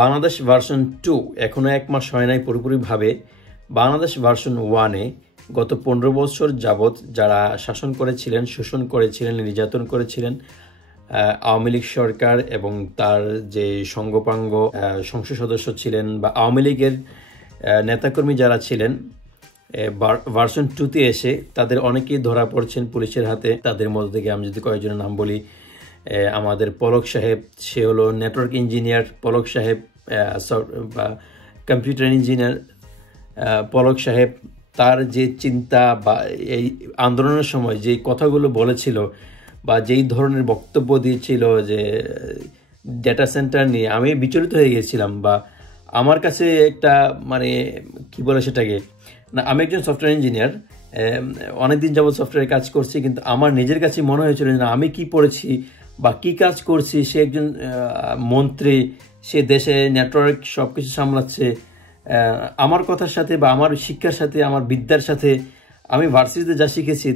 Bangladesh version 2 এখনও 1 মাস হয় নাই পুরোপুরিভাবে। বাংলাদেশ ভার্সন 1-এ গত 15 বছর যাবৎ যারা শাসন করেছিলেন, শোষণ করেছিলেন, নির্যাতন করেছিলেন আওয়ামী লীগ সরকার এবং তার যে সঙ্গপাঙ্গ সংসদ সদস্য ছিলেন বা আওয়ামী লীগের নেতাকর্মী যারা ছিলেন, ভার্সন 2-তে এসে তাদের অনেকেই ধরা পড়ছেন পুলিশের হাতে। তাদের মধ্যে থেকে আমি যদি কয়েকজনের নাম বলি, আমাদের পলক সাহেব, সে হলো নেটওয়ার্ক ইঞ্জিনিয়ার পলক সাহেব বা কম্পিউটার ইঞ্জিনিয়ার পলক সাহেব। তার যে চিন্তা বা এই আন্দোলনের সময় যে কথাগুলো বলেছিল বা যেই ধরনের বক্তব্য দিয়েছিল যে ডেটা সেন্টার নিয়ে, আমি বিচলিত হয়ে গেছিলাম। বা আমার কাছে একটা মানে কি বলে সেটাকে, না আমি একজন সফটওয়্যার ইঞ্জিনিয়ার, অনেকদিন যাবৎ সফটওয়্যারে কাজ করছি, কিন্তু আমার নিজের কাছে মনে হয়েছিল না আমি কি পড়েছি বা কি কাজ করছি। সে একজন মন্ত্রী, সে দেশে নেটওয়ার্ক সব কিছু সামলাচ্ছে, আমার কথার সাথে বা আমার শিক্ষার সাথে, আমার বিদ্যার সাথে, আমি ভার্সিটিতে যা শিখেছি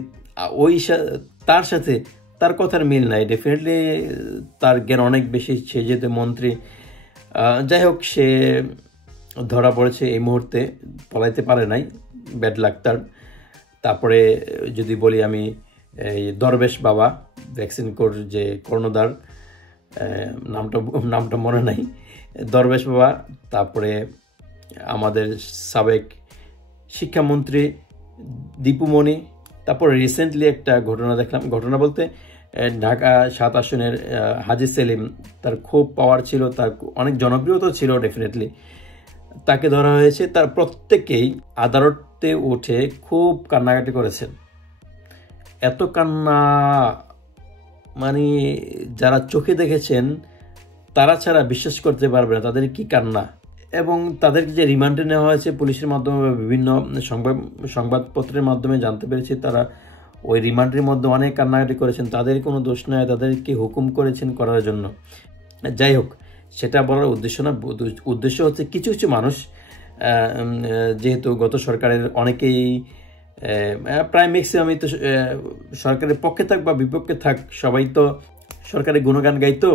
ওই তার সাথে তার কথার মিল নাই। ডেফিনেটলি তার জ্ঞান অনেক বেশি, সে যেহেতু মন্ত্রী। যাই হোক, সে ধরা পড়েছে, এই মুহূর্তে পলাইতে পারে নাই, ব্যাড লাক তার। তারপরে যদি বলি আমি এই দরবেশ বাবা, ভ্যাকসিন কোর যে কর্ণধার, নামটা মনে নাই, দরবেশ বাবা। তারপরে আমাদের সাবেক শিক্ষামন্ত্রী দীপুমণি। তারপরে রিসেন্টলি একটা ঘটনা দেখলাম, ঘটনা বলতে ঢাকা 7 আসনের হাজী সেলিম, তার খুব পাওয়ার ছিল, তার অনেক জনপ্রিয়তা ছিল, ডেফিনেটলি তাকে ধরা হয়েছে। তার প্রত্যেকেই আদালতে উঠে খুব কান্নাকাটি করেছেন। এত কান্না মানে যারা চোখে দেখেছেন তারা ছাড়া বিশ্বাস করতে পারবে না তাদের কি কান্না। এবং তাদেরকে যে রিমান্ডে নেওয়া হয়েছে পুলিশের মাধ্যমে, বিভিন্ন সংবাদপত্রের মাধ্যমে জানতে পেরেছি, তারা ওই রিমান্ডের মধ্যে অনেক কান্নাকাটি করেছেন। তাদের কোনো দোষ নয়, তাদেরকে হুকুম করেছেন করার জন্য। যাই হোক, সেটা বলার উদ্দেশ্য না। উদ্দেশ্য হচ্ছে কিছু কিছু মানুষ, যেহেতু গত সরকারের অনেকেই, প্রায় ম্যাক্সিমামই তো সরকারের পক্ষে থাক বা বিপক্ষে থাক, সবাই তো সরকারের গুণগান গাইতো।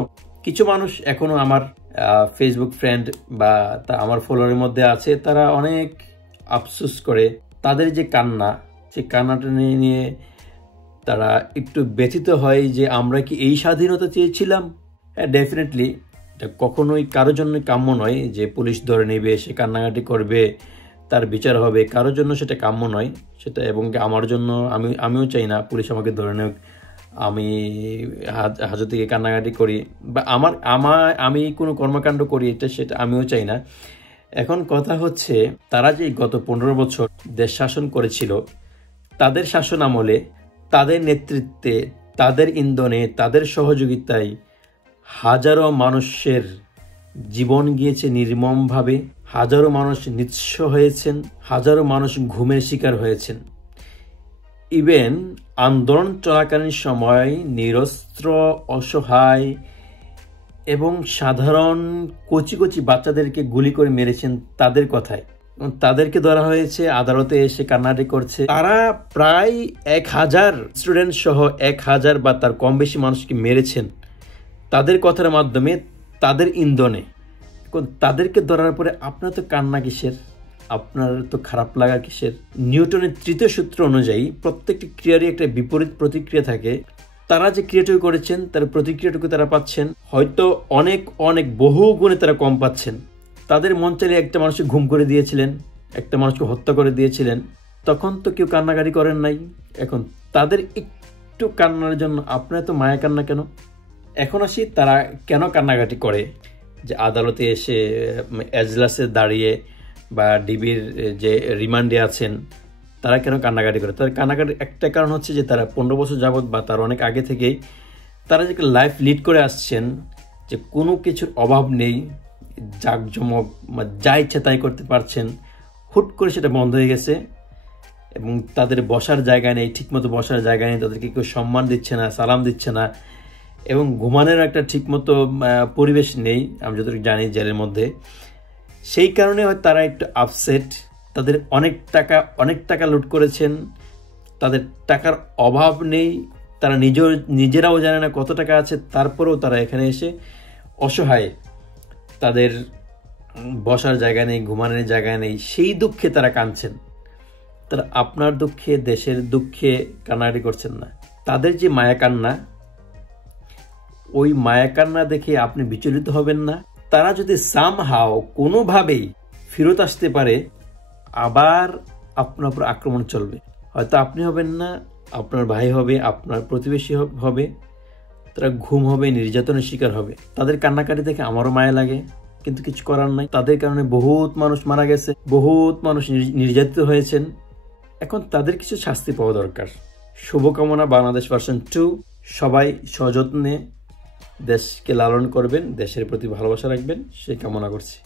কিছু মানুষ এখনো আমার ফেসবুক ফ্রেন্ড বা আমার ফলোয়ারের মধ্যে আছে, তারা অনেক আফসোস করে। তাদের যে কান্না, সেই কান্নাটা নিয়ে তারা একটু ব্যথিত হয় যে আমরা কি এই স্বাধীনতা চেয়েছিলাম? হ্যাঁ, ডেফিনেটলি এটা কখনোই কারোর জন্য কাম্য নয় যে পুলিশ ধরে নেবে, সে কান্নাকাটি করবে, তার বিচার হবে, কারোর জন্য সেটা কাম্য নয় সেটা। এবং আমার জন্য আমিও চাই না পুলিশ আমাকে ধরে নেক, আমি হাজত থেকে কান্নাকাটি করি বা আমি কোনো কর্মকাণ্ড করি, সেটা আমিও চাই না। এখন কথা হচ্ছে, তারা যে গত 15 বছর দেশ শাসন করেছিল, তাদের শাসন আমলে, তাদের নেতৃত্বে, তাদের ইন্ধনে, তাদের সহযোগিতায় হাজারো মানুষের জীবন গিয়েছে নির্মমভাবে, হাজারো মানুষ নিঃস্ব হয়েছেন, হাজারো মানুষ ঘুমের শিকার হয়েছেন। ইভেন আন্দোলন চলাকালীন সময় নিরস্ত্র, অসহায় এবং সাধারণ কচি কচি বাচ্চাদেরকে গুলি করে মেরেছেন তাদের কথায়। তাদেরকে ধরা হয়েছে, আদালতে এসে কান্নাকাটি করছে। তারা প্রায় 1000 স্টুডেন্ট সহ 1000 বা তার কম বেশি মানুষকে মেরেছেন তাদের কথার মাধ্যমে, তাদের ইন্ধনে। এখন তাদেরকে ধরার পরে আপনার তো কান্না কিসের, আপনার তো খারাপ লাগা কিসের? নিউটনের 3য় সূত্র অনুযায়ী প্রত্যেকটি ক্রিয়ারই একটা বিপরীত প্রতিক্রিয়া থাকে। তারা যে ক্রিয়াটুকু করেছেন তার প্রতিক্রিয়াটুকু তারা পাচ্ছেন, হয়তো অনেক অনেক বহু গুণে তারা কম পাচ্ছেন। তাদের মন চাইলে একটা মানুষকে ঘুম করে দিয়েছিলেন, একটা মানুষকে হত্যা করে দিয়েছিলেন, তখন তো কেউ কান্নাকাটি করেন নাই। এখন তাদের একটু কান্নার জন্য আপনার তো মায়া কান্না কেন? এখন আসি তারা কেন কান্নাকাটি করে। যে আদালতে এসে এজলাসে দাঁড়িয়ে বা ডিবির যে রিমান্ডে আছেন, তারা কেন কান্নাকাটি করে? তাদের কান্নাকাটির একটা কারণ হচ্ছে যে তারা 15 বছর যাবৎ বা তার অনেক আগে থেকেই তারা যে লাইফ লিড করে আসছেন, যে কোনো কিছুর অভাব নেই, জাঁকজমক যা ইচ্ছা তাই করতে পারছেন। হুট করে সেটা বন্ধ হয়ে গেছে এবং তাদের বসার জায়গা নেই, ঠিকমতো বসার জায়গা নেই, তাদেরকে কেউ সম্মান দিচ্ছে না, সালাম দিচ্ছে না, এবং ঘুমানোর একটা ঠিকমতো পরিবেশ নেই আমি যতটুকু জানি জেলের মধ্যে। সেই কারণে হয় তারা একটু আপসেট। তাদের অনেক টাকা লুট করেছেন, তাদের টাকার অভাব নেই, তারা নিজেরাও জানে না কত টাকা আছে, তারপরেও তারা এখানে এসে অসহায় তাদের বসার জায়গা নেই, ঘুমানোর জায়গা নেই, সেই দুঃখে তারা কাঁদছেন। তারা আপনার দুঃখে, দেশের দুঃখে কান্নাকাটি করছেন না। তাদের যে মায়া কান্না, ওই মায়া কান্না দেখে আপনি বিচলিত হবেন না। তারা যদি সামহাও কোনোভাবেই ফেরত আসতে পারে, আবার আপনার উপর আক্রমণ চলবে। হয়তো আপনি হবেন না, আপনার ভাই হবে, আপনার প্রতিবেশী হবে, তারা ঘুম হবে, নির্যাতনের শিকার হবে। তাদের কান্নাকাটি দেখে আমারও মায়া লাগে, কিন্তু কিছু করার নাই। তাদের কারণে বহুত মানুষ মারা গেছে, বহুত মানুষ নির্যাতিত হয়েছেন। এখন তাদের কিছু শাস্তি পাওয়া দরকার। শুভকামনা বাংলাদেশ ভার্সন 2। সবাই সযত্নে দেশকে লালন করবেন, দেশের প্রতি ভালোবাসা রাখবেন, সেই কামনা করছি।